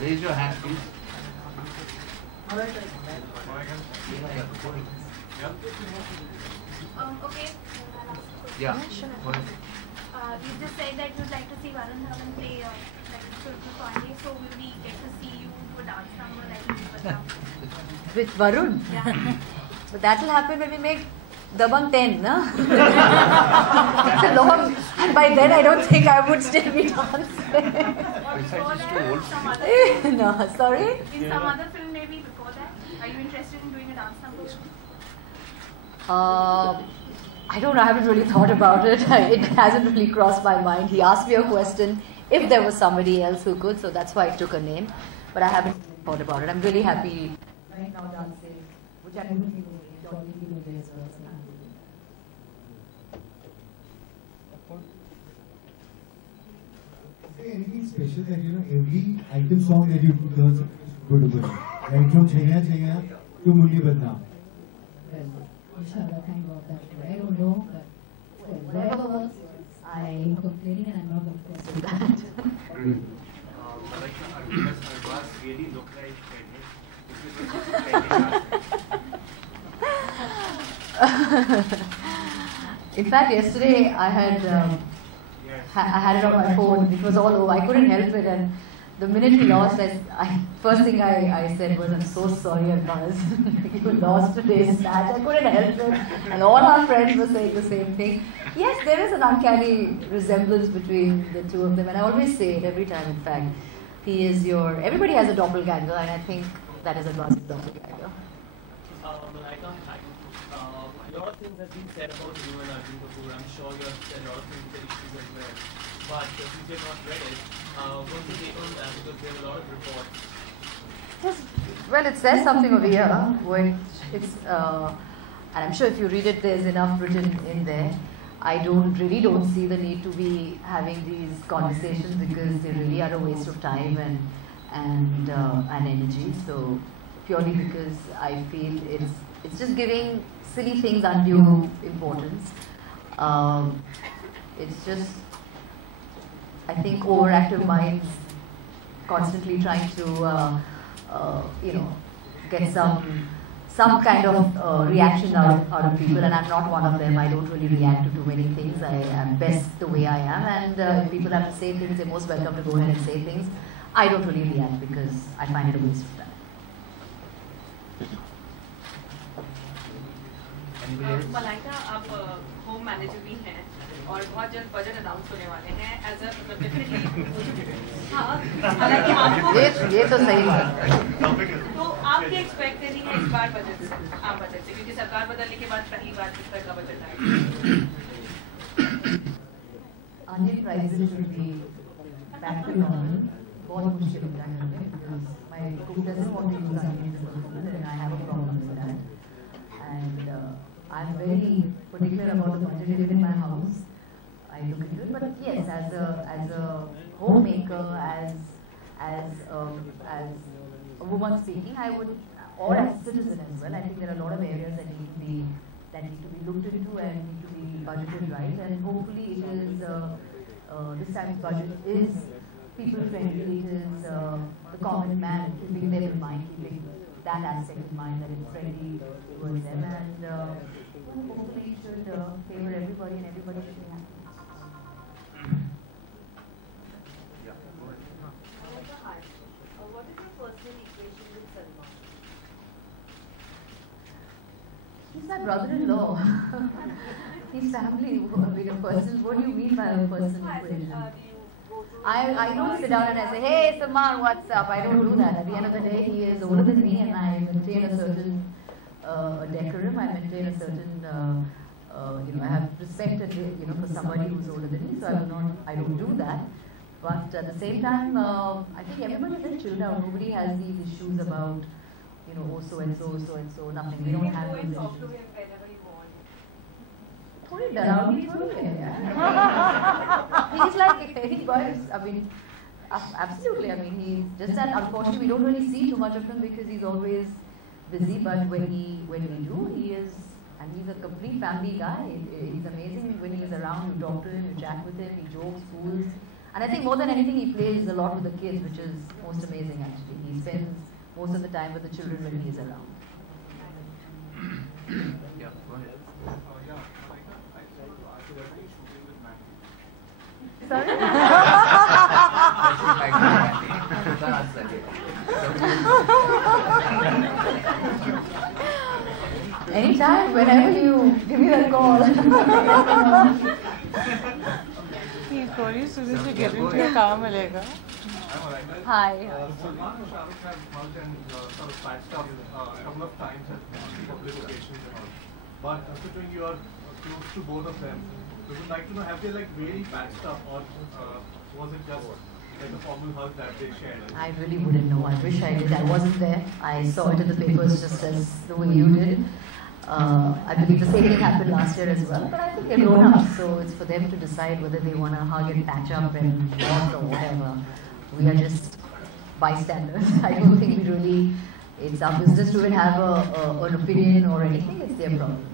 Raise your hand, please. Okay. Yeah. Sure. You just said that you'd like to see Varun Dhawan play like Pandey, so will we get to see you do a dance number like with Varun? Yeah. But that will happen when we make Dabang 10, no? It's a long, and by then I don't think I would still be dancing. No, sorry? In some other film maybe before that? Are you interested in doing a dance number? I don't know, I haven't really thought about it. It hasn't really crossed my mind. He asked me a question if there was somebody else who could, so that's why I took a name. But I haven't thought about it. I'm really happy right now dancing, which I don't think as well. Anything special that every item song that you put down is good, right from Chaya Chaya to Muli Badna. Inshallah, thank God that I don't know, but whatever works, I am complaining and I'm not going to press with that. Malaika Arora really look like In fact, yesterday I had it on my phone. It was all over. I couldn't help it, and the minute he lost, first thing I said was, "I'm so sorry, Abbas. You lost today's match." I couldn't help it, and all our friends were saying the same thing. Yes, there is an uncanny resemblance between the two of them, and I always say it every time. In fact, he is everybody has a doppelganger, and I think that is Abbas's doppelganger. Malaika, a lot of things have been said about you and Arjun Kapoor. I'm sure you have said a lot of things that issues as well. But if you did not read it, what's your take on that? Because there are a lot of reports. Well, it says something over here, which and I'm sure if you read it, there's enough written in there. I really don't see the need to be having these conversations because they really are a waste of time and energy. So purely because I feel it's just giving silly things undue importance. It's just, I think, overactive minds constantly trying to, get some kind of reaction out of people, and I'm not one of them. I don't really react to too many things. I am best the way I am, and if people have to say things, they're most welcome to go ahead and say things. I don't really react because I find it a waste of time. Malaika, आप home manager भी हैं और बहुत जल्द budget announce होने वाले हैं as a मतलब डेफिनेटली हाँ हालांकि आपको ये तो सही है तो आप क्या एक्सपेक्ट करेंगे इस बार बजट से आम बजट से क्योंकि सरकार बदलने के बाद पहली बार इस तरह का बजट आया onion prices should be back to normal. बहुत मुश्किल हो रहा है because my cook doesn't want to use onions in the food and I have a problem with that. And I'm very particular about the budget even in my house. I look into it, but yes, as a homemaker, as a woman speaking, I would, or as a citizen as well. I think there are a lot of areas that need to be looked into and need to be budgeted right. And hopefully, it is this time's budget is people friendly. It is the common man keeping them in mind, keeping that aspect in mind, that it's friendly towards them, and hopefully it should favor everybody and everybody should be happy. What is your personal equation with Salman? He's my brother-in-law. He's family. What do you mean by a personal equation? I don't sit down and I say, "Hey, Salman, what's up?" I don't do that. At the end of the day, he is older than me, and I maintain a certain decorum. I maintain a certain, I have respect, for somebody who's older than me. So I don't do that. But at the same time, I think everybody is very chilled out. Nobody has these issues about, so and so, nothing. We don't have those issues. थोड़ी डरावनी थोड़ी है यार. He's like anybody. I mean, absolutely. I mean, he's just that. Unfortunately, we don't really see too much of him because he's always busy. But when we do, he's a complete family guy. He's amazing when he's around. You talk to him, you chat with him, he jokes, fools. And I think more than anything, he plays a lot with the kids, which is most amazing actually. He spends most of the time with the children when he is around. Yeah, go ahead. Sorry? Anytime, whenever you give me that call. He's very soon to get into your car, Malaika. Hi. Salman and Shah Rukh have hugged and sort of patched up a couple of times at public occasions and all. But considering you are close to both of them, we would like to know, have they like really patched up, or was it just like a formal hug that they shared? I really wouldn't know. I wish I did. I wasn't there. I saw it in the papers just as the way you did. I believe the same thing happened last year as well. But I think they're grown up, so it's for them to decide whether they want to hug and patch up and what or whatever. We are just bystanders. I don't think we really, it's our business to even have an opinion or anything. It's their problem.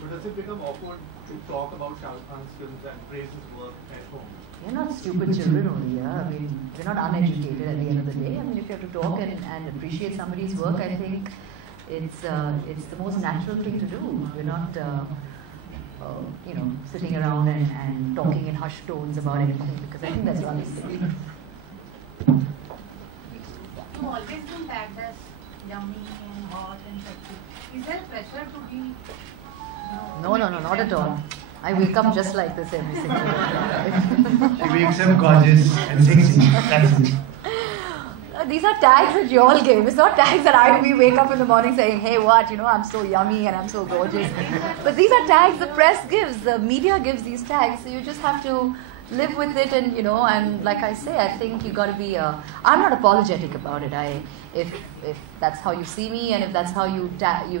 But does it become awkward to talk about Shah Rukh Khan's films and praise his work at home? We're not stupid children over here. I mean, we're not uneducated at the end of the day. I mean, if you have to talk and appreciate somebody's work, I think it's the most natural thing to do. We're not, you know, sitting around and talking in hushed tones about anything, because I think that's rather silly. You've always been tagged as yummy and hot and sexy. Is there pressure to be? No, not at all. I wake up just like this every single day. She wakes up gorgeous and sexy. That's it. These are tags that you all give. It's not tags that we wake up in the morning saying, hey, what, you know, I'm so yummy and I'm so gorgeous. But these are tags the press gives, the media gives these tags, so you just have to live with it. And, you know, and like I say, I think you got to be, I'm not apologetic about it. If that's how you see me and if that's how you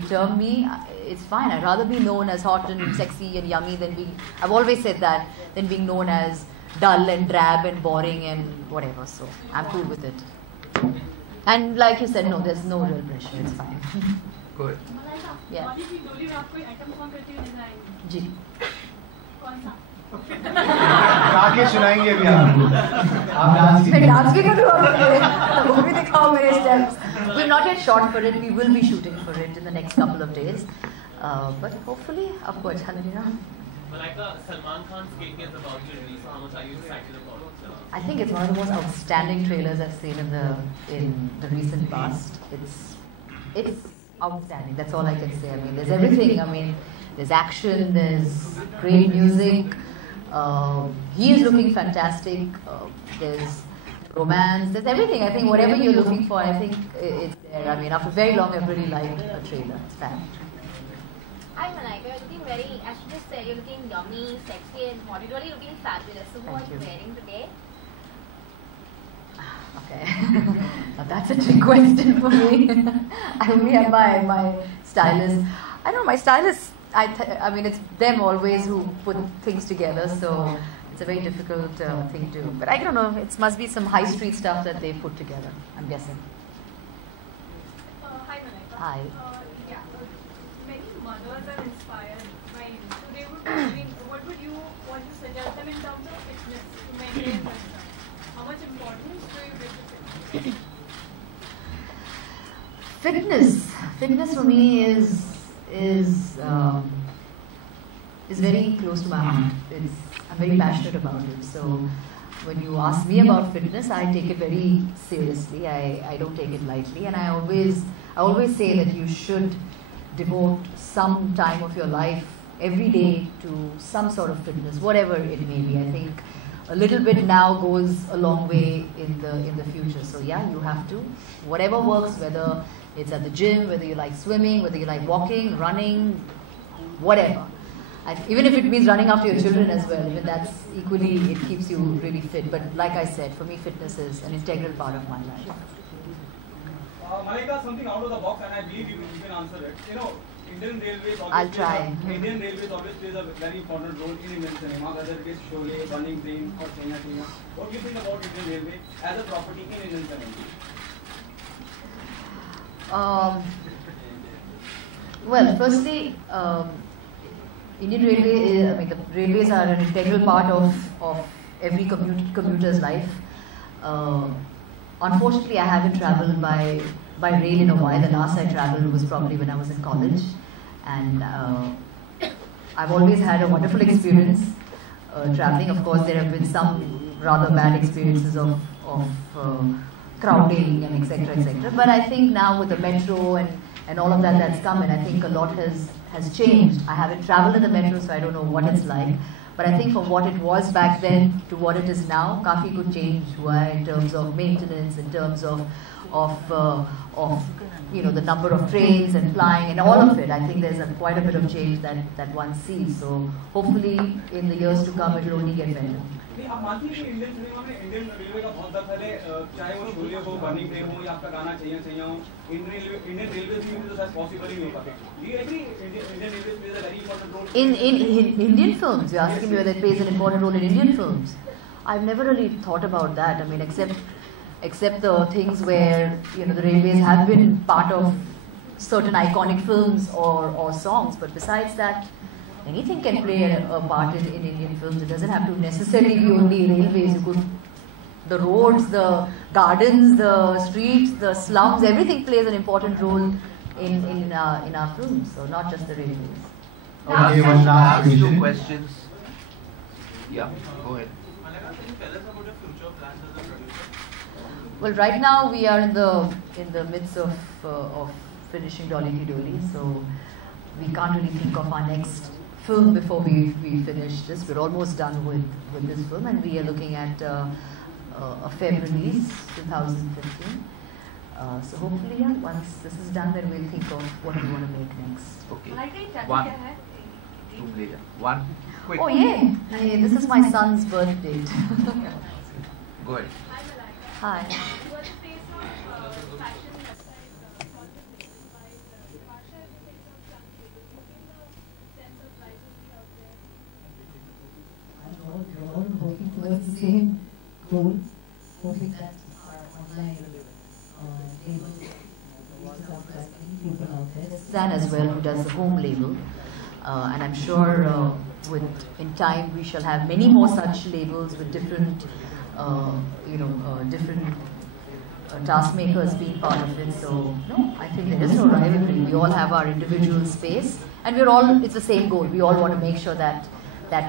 term me, it's fine. I'd rather be known as hot and sexy and yummy than being, I've always said that, than being known as dull and drab and boring and whatever. So I'm cool with it. And like you said, no, there's no real pressure. It's fine. Good. Yeah. जी. आके सुनाएंगे अभी आपको. आप dance मैं dance भी करूँ आपको. वो भी दिखाओ मेरे steps. We're not yet shot for it. We will be shooting for it in the next couple of days. But hopefully, आपको अच्छा लगेगा. Malaika, Salman Khan's cake is about to release. How much are you excited about? I think it's one of the most outstanding trailers I've seen in the recent past. It's outstanding. That's all I can say. I mean, there's everything. I mean, there's action. There's great music. He is looking fantastic. There's romance. There's everything. I think whatever you're looking for, I think it's there. I mean, after very long, I've really liked a trailer. It's fab. Hi Malaika, you're looking very, as you just said, you're looking yummy, sexy and hot. You're really looking fabulous. So what are you wearing today? Okay. Now that's a trick question for me. I only have my stylist. I know my stylist, I mean, it's them always who put things together, so it's a very difficult thing to, but I don't know, it must be some high street stuff that they put together, I'm guessing. Hi Malaika. Hi. Many mothers are inspired by you. So they would, I mean, what would you want to suggest them in terms of fitness to maintain themselves? How much importance do you give to fitness? Fitness for me is very close to my heart. I'm very passionate about it. So when you ask me about fitness, I take it very seriously. I don't take it lightly, and I always say that you should devote some time of your life every day to some sort of fitness, whatever it may be. I think a little bit now goes a long way in the future. So yeah, you have to, whatever works, whether it's at the gym, whether you like swimming, whether you like walking, running, whatever. Even if it means running after your children as well, even that's equally, it keeps you really fit. But like I said, for me fitness is an integral part of my life. Malaika, something out of the box, and I believe you can answer it. You know, Indian Railways always plays a very important role in Indian cinema, whether it is Sholay, Burning Train, or Chenya Chenya. What do you think about Indian Railway as a property in Indian cinema? Well, firstly, Indian Railway, I mean, the railways are an integral part of every commuter's life. Unfortunately, I haven't traveled by rail in a while. The last I traveled was probably when I was in college, and I've always had a wonderful experience traveling. Of course, there have been some rather bad experiences of crowding and etc. etc. But I think now with the metro and all of that that's come in, I think a lot has changed. I haven't traveled in the metro, so I don't know what it's like. But I think from what it was back then to what it is now, काफी कुछ change हुआ है in terms of maintenance, in terms of you know, the number of trains and flying and all of it. I think there's quite a bit of change that one sees. So hopefully in the years to come it will only get better. आप मानती हैं कि Indian cinema में Indian railway का बहुत दखल है, चाहे वो शोले हो, बर्निंग प्लेन हो या आपका गाना चाहिए चाहिए हो, इंडियन रेलवे में तो शायद पॉसिबल ही नहीं हो पाते. Do you agree Indian Railways plays a very important role? In Indian films, you're asking me whether it plays an important role in Indian films. I've never really thought about that. I mean, except the things where, you know, the railways have been part of certain iconic films or songs, but besides that, anything can play a part in Indian films. It doesn't have to necessarily be only railways. You could, the roads, the gardens, the streets, the slums, everything plays an important role in our films. So not just the railways. Okay, one last Last two question. questions. Yeah, go ahead. Malaika, can you tell us about your future plans as a producer? Well, right now we are in the midst of finishing Dolly Ki Dolly, so we can't really think of our next film before we finish this. We're almost done with this film, and we are looking at a Feb release, 2015. So hopefully, yeah, once this is done, then we'll think of what we want to make next. Okay. One. Two later. One. Quick. Oh yeah, this is my son's birth date. Go ahead. Hi. You are the face of fashion website called unveils by Marsha is the face of country. Looking the sense of rivalry out there. We're all working towards the same goal, hoping that our online label reaches out to as many people out there. Suzanne as well, who does the home label, and I'm sure in time we shall have many more such labels with different, different task makers being part of it. So no, I think there is no rivalry. We all have our individual space, and we're all, it's the same goal. We all want to make sure that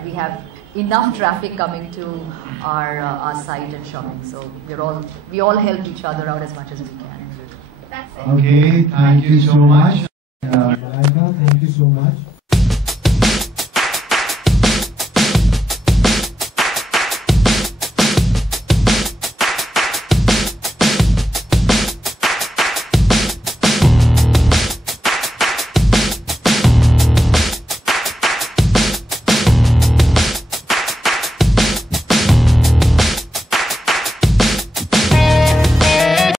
we have enough traffic coming to our site and shopping. So we all help each other out as much as we can. That's it. Okay, thank you so much. Malaika, thank you so much.